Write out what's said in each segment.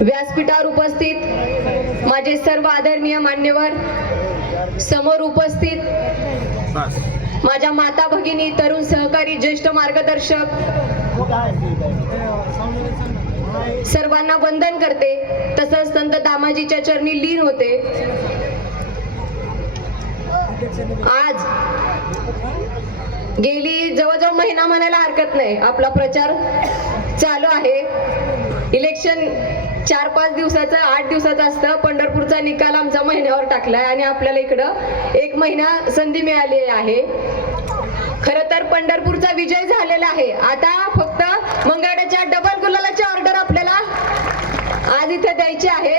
व्यासपीठावर उपस्थित माझे सर्व आदरणीय मान्यवर, समोर उपस्थित माझ्या माता भगिनी, तरुण सहकारी, ज्येष्ठ मार्गदर्शक, सर्वांना वंदन करते. तसंच संत दामाजीच्या चरणी लीन होते. आज गेली जवळजवळ महिना म्हणायला हरकत नाही आपला प्रचार चालू आहे. इलेक्शन 4-5 दिवसाचं 8 दिवसाचं असतं. पंढरपूरचा निकाल आमचा महिन्यावर टाकलाय आणि आपल्याला इकडं 1 महिना संधी मिळाली आहे. खरं तर पंढरपूरचा विजय झालेला आहे. आता फक्त मंगळवारच्या डबल गुलालाची ऑर्डर आपल्याला आज इथे द्यायची आहे.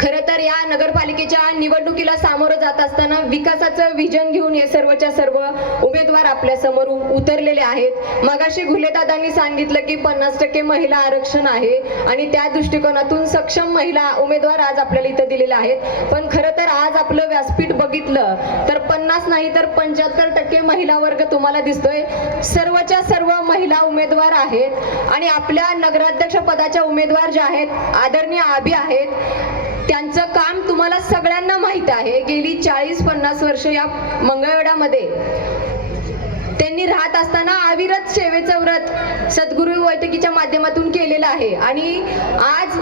खरं तर या नगरपालिकेच्या निवडणुकीला सामोरं जात असताना विकासाचं विजन घेऊन हे सर्वच्या सर्व उमेदवार आपल्या समोर उतरलेले आहेत. मगाशी घुलेदादांनी सांगितलं की 50% महिला आरक्षण आहे आणि त्या दृष्टिकोनातून सक्षम महिला उमेदवार आज आपल्याला इथं दिलेले आहेत. पण खरं तर आज आपलं व्यासपीठ बघितलं तर 50 नाही तर 75% महिला वर्ग तुम्हाला दिसतोय. सर्वच्या सर्व महिला उमेदवार आहेत आणि आपल्या नगराध्यक्ष पदाच्या उमेदवार ज्या आहेत आदरणीय आभी आहेत, त्यांचं काम तुम्हाला सगळ्यांना माहित आहे. गेली 40-50 वर्ष या मंगळवेढ्यामध्ये त्यांनी राहत असताना अविरत सेवेचं व्रत सद्गुरू बैठकीच्या माध्यमातून केलेलं आहे. आणि आज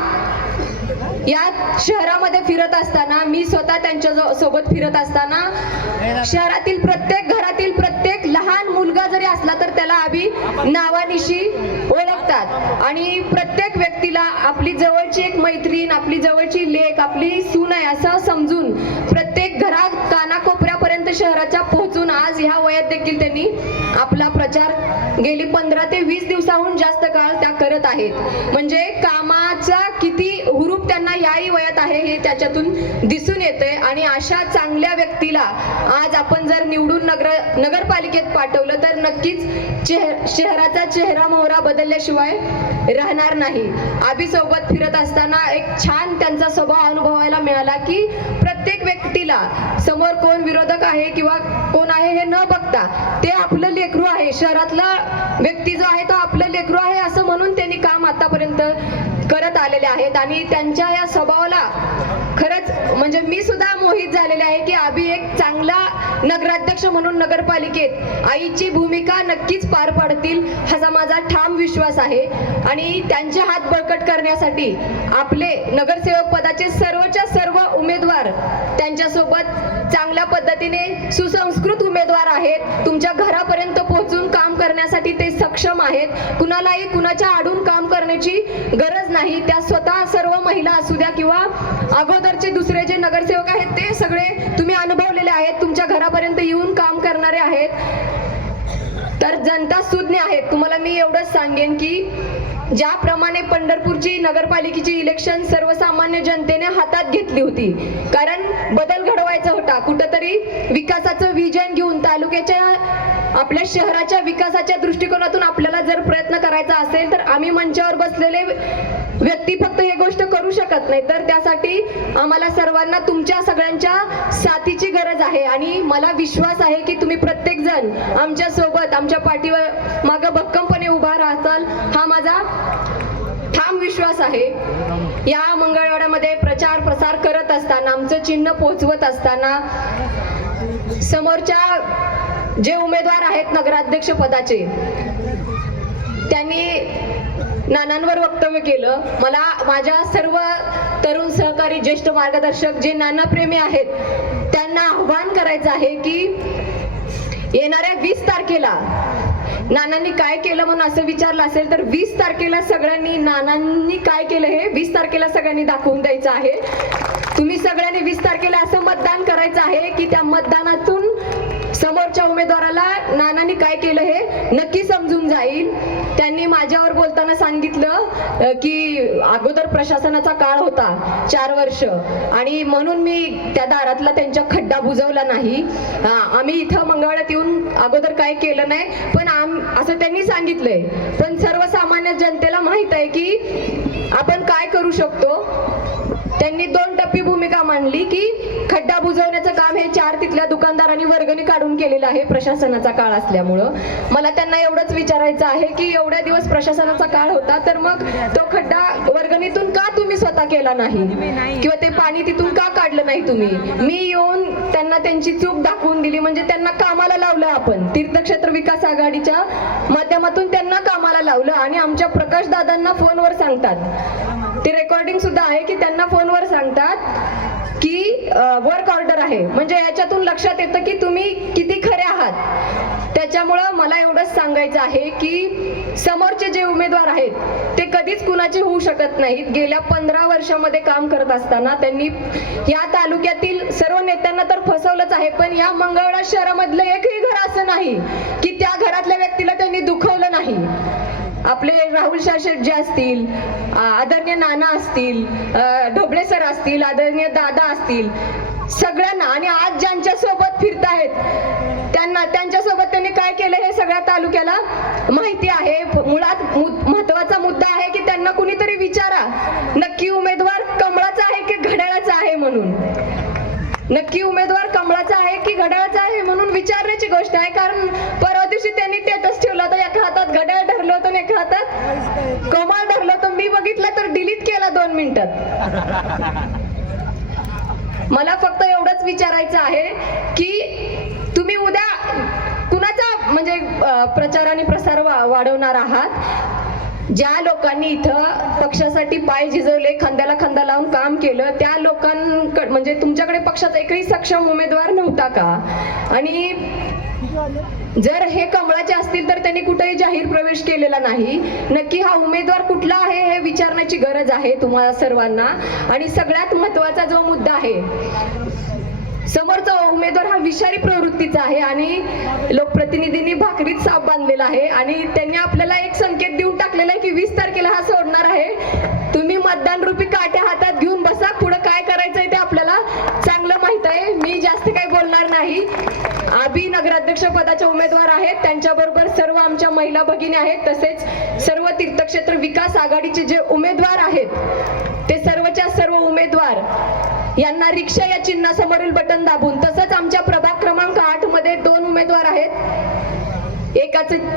या शहरामध्ये फिरत असताना, मी स्वतः त्यांच्या सोबत फिरत असताना शहरातील प्रत्येक घरातील प्रत्येक लहान मुलगा जरी असला तर त्याला आभी नावानिशी ओळखतात आणि प्रत्येक व्यक्तीला आपली जवळची एक मैत्रीण, आपली जवळची लेक, आपली सून आहे असं समजून प्रत्येक घरात कानाकोपऱ्यापर्यंत शहराच्या पोहोचून आज ह्या वयात देखील त्यांनी आपला प्रचार गेली 15 ते 20 दिवसाहून जास्त काळ त्या करत आहेत. म्हणजे कामाचा किती हुरूप त्यांना याही वयात आहे हे त्याच्यातून दिसून येतंय. आणि अशा चांगल्या व्यक्तीला आज आपण जर निवडून नगरपालिकेत पाठवलं तर नक्कीच शहराचा चेहरा मोहरा बदलल्याशिवाय राहणार नाही. आभी सोबत फिरत असताना एक छान त्यांचा स्वभाव अनुभवायला मिळाला की प्रत्येक व्यक्तीला समोर कोण विरोधक आहे किंवा कोण आहे हे न बघता ते आपलं लेकरू आहे, शहरातला व्यक्ती जो आहे तो आपलं लेकरू आहे असं म्हणून त्यांनी काम आतापर्यंत करत आलेले आहेत. आणि त्यांच्या या स्वभावाला खरंच म्हणजे मी सुद्धा मोहित झालेले आहे की आभी एक चांगला नगराध्यक्ष म्हणून नगरपालिकेत आईची भूमिका नक्कीच पार पाडतील असा माझा ठाम विश्वास आहे. आणि त्यांचे हात बळकट करण्यासाठी आपले नगरसेवक पदाचे सर्वच्या सर्व उमेदवार त्यांच्यासोबत चांगल्या पद्धतीने सुसंस्कृत उमेदवार आहेत. तुमच्या घरापर्यंत पोहोचून काम करण्यासाठी ते सक्षम आहेत. कुणालाही कुणाच्या आडून काम करण्याची गरज नाही. त्या स्वतः सर्व महिला असू द्या किंवा अगोदरचे दुसरे जे नगरसेवक आहेत ते सगळे तुम्ही अनुभवलेले आहेत, तुमच्या घरापर्यंत येऊन काम करणारे आहेत. तर जनता सुज्ञ आहेत. तुम्हाला मी एवढंच सांगेन की ज्याप्रमाणे पंढरपूरची नगरपालिकेची इलेक्शन सर्वसामान्य जनतेने हातात घेतली होती, कारण बदल घडवायचा होता, कुठंतरी विकासाचं विजन घेऊन तालुक्याच्या आपल्या शहराच्या विकासाच्या दृष्टिकोनातून आपल्याला जर प्रयत्न करायचा असेल तर आम्ही मंचावर बसलेले व्यक्ती फक्त हे गोष्ट करू शकत नाही. तर त्यासाठी आम्हाला सर्वांना तुमच्या सगळ्यांच्या साथीची गरज आहे. आणि मला विश्वास आहे की तुम्ही प्रत्येक जण आमच्या सोबत आमच्या पाठीवर मागं भक्कमपणे उभा राहताल हा माझा ठाम विश्वास आहे. या मंगळवाड्यामध्ये प्रचार प्रसार करत असताना, आमचं चिन्ह पोहोचवत असताना समोरच्या जे उमेदवार आहेत नगराध्यक्ष पदाचे त्यांनी नानांवर वक्तव्य केलं. मला माझ्या सर्व तरुण सहकारी, ज्येष्ठ मार्गदर्शक जे नानाप्रेमी आहेत त्यांना आव्हान करायचं आहे की येणाऱ्या 20 तारखेला नानांनी काय केलं म्हणून असं विचारलं असेल तर 20 तारखेला सगळ्यांनी नानांनी काय केलं हे 20 तारखेला सगळ्यांनी दाखवून द्यायचं आहे. तुम्ही सगळ्यांनी 20 तारखेला असं मतदान करायचं आहे की त्या मतदानातून समोरच्या उमेदवाराला नानांनी काय केलं हे नक्की समजून जाईल. त्यांनी माझ्यावर बोलताना सांगितलं की अगोदर प्रशासनाचा काळ होता 4 वर्ष आणि म्हणून मी त्या दारातला त्यांच्या खड्डा बुजवला नाही. आम्ही इथं मंगळवाड्यात येऊन अगोदर काय केलं नाही पण असं त्यांनी सांगितलंय. पण सर्वसामान्य जनतेला माहित आहे की आपण काय करू शकतो. त्यांनी 2 टप्पी भूमिका मांडली. आणली की खड्डा बुजवण्याचं काम हे 4 तिथल्या दुकानदारांनी वर्गणी काढून केलेलं आहे प्रशासनाचा काळ असल्यामुळं. मला त्यांना एवढंच विचारायचं आहे की एवढ्या दिवस प्रशासनाचा काळ होता तर मग तो खड्डा वर्गणीतून का तुम्ही स्वतः केला नाही किंवा ते पाणी तिथून का काढलं नाही तुम्ही? मी येऊन त्यांना त्यांची चूक दाखवून दिली, म्हणजे त्यांना कामाला लावलं. आपण तीर्थक्षेत्र विकास आघाडीच्या माध्यमातून त्यांना कामाला लावलं आणि आमच्या प्रकाश दादांना फोनवर सांगतात, ते रेकॉर्डिंग सुद्धा आहे की त्यांना फोनवर सांगतात की वर्क ऑर्डर आहे. म्हणजे याच्यातून लक्षात येतं की तुम्ही किती खरे आहात. त्याच्यामुळं मला एवढंच सांगायचं आहे की समोरचे जे उमेदवार आहेत ते कधीच कुणाचे होऊ शकत नाहीत. गेल्या 15 वर्षामध्ये काम करत असताना त्यांनी या तालुक्यातील सर्व नेत्यांना तर फसवलंच आहे, पण या मंगळवेढा शहरामधलं एकही घर असं नाही की त्या घरातल्या व्यक्तीला त्यांनी दुखवलं नाही. आपले राहुल शाह जे असतील, आदरणीय नाना असतील, ढोबळे सर असतील, आदरणीय दादा असतील, सगळ्यांना आणि आज ज्यांच्या सोबत फिरतायत त्यांच्यासोबत त्यांनी काय केलं हे सगळ्या तालुक्याला माहिती आहे. मुळात महत्वाचा मुद्दा आहे की त्यांना कुणीतरी विचारा नक्की उमेदवार कमळाचा आहे की घड्याळाचा आहे म्हणून. नक्की उमेदवार कमळाचा आहे की घड्याळाचा आहे म्हणून विचारण्याची गोष्ट आहे. कारण परवा दिवशी त्यांनी स्टेटस ठेवला होता, एका हातात घड्याळ धरलं होतं आणि एका हातात कमळ धरलं होतं. मी बघितलं तर डिलीट केला 2 मिनिटात. मला फक्त एवढंच विचारायचं आहे की तुम्ही उद्या कुणाचा म्हणजे प्रचार आणि प्रसार वाढवणार आहात? ज्या लोकांनी इथं पक्षासाठी पाय झिजवले, खांद्याला खांदा लावून काम केलं, त्या लोकांकडे म्हणजे तुमच्याकडे पक्षाचा एकही सक्षम उमेदवार नव्हता का? आणि जर हे कमळाचे असतील तर त्यांनी कुठेही जाहीर प्रवेश केलेला नाही. नक्की हा उमेदवार कुठला आहे हे विचारण्याची गरज आहे तुम्हाला सर्वांना. आणि सगळ्यात महत्वाचा जो मुद्दा आहे, समोरचा उमेदवार हा विषारी प्रवृत्तीचा आहे आणि लोकप्रतिनिधींनी भाकरीत साप बांधलेला आहे आणि त्यांनी आपल्याला एक संकेत देऊन टाकलेला आहे की 20 तारखेला हा सोडणार आहे. तुम्ही मतदान रूपी काट्या हातात घेऊन बसा, पुढे काय करायचंय ते आपल्याला चांगलं माहित आहे. मी जास्त काही बोलणार नाही. आबी नगराध्यक्ष पदाचे उमेदवार आहेत, त्यांच्याबरोबर सर्व आमच्या महिला भगिनी आहेत, तसेच सर्व तीर्थक्षेत्र विकास आघाडीचे जे उमेदवार आहेत ते सर्वच्या सर्व उमेदवार यांना रिक्षा या चिन्हासमोरील बटन दाबून, तसंच आमच्या प्रभाग क्रमांक 8 मध्ये 2 उमेदवार आहेत.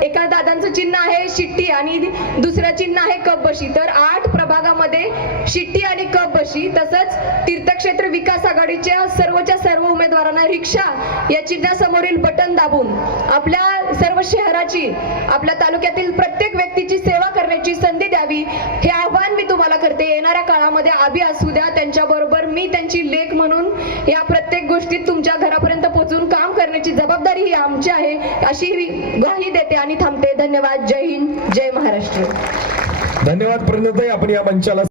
एका दादांचं चिन्ह आहे शिट्टी आणि दुसरं चिन्ह आहे कपबशी. तर 8 प्रभागामध्ये शिट्टी आणि कपबशी, तसंच तीर्थक्षेत्र विकास आघाडीच्या सर्वच्या सर्व उमेदवारांना रिक्षा या चिन्हासमोरील बटन दाबून आपल्या सर्व शहराची, आपल्या तालुक्यातील प्रत्येक व्यक्तीची सेवा करण्याची संधी द्यावी हे आव्हान मी तुम्हाला करते. येणाऱ्या काळामध्ये आबी असू द्या, त्यांच्याबरोबर मी त्यांची लेक म्हणून या प्रत्येक गोष्टीत तुमच्या घरापर्यंत पोहोचून काम करण्याची जबाबदारी ही आमची आहे अशी ग्वाही देते आणि थांबते. धन्यवाद. जय हिंद, जय महाराष्ट्र. धन्यवाद प्रणिताई, आपण या मंचाला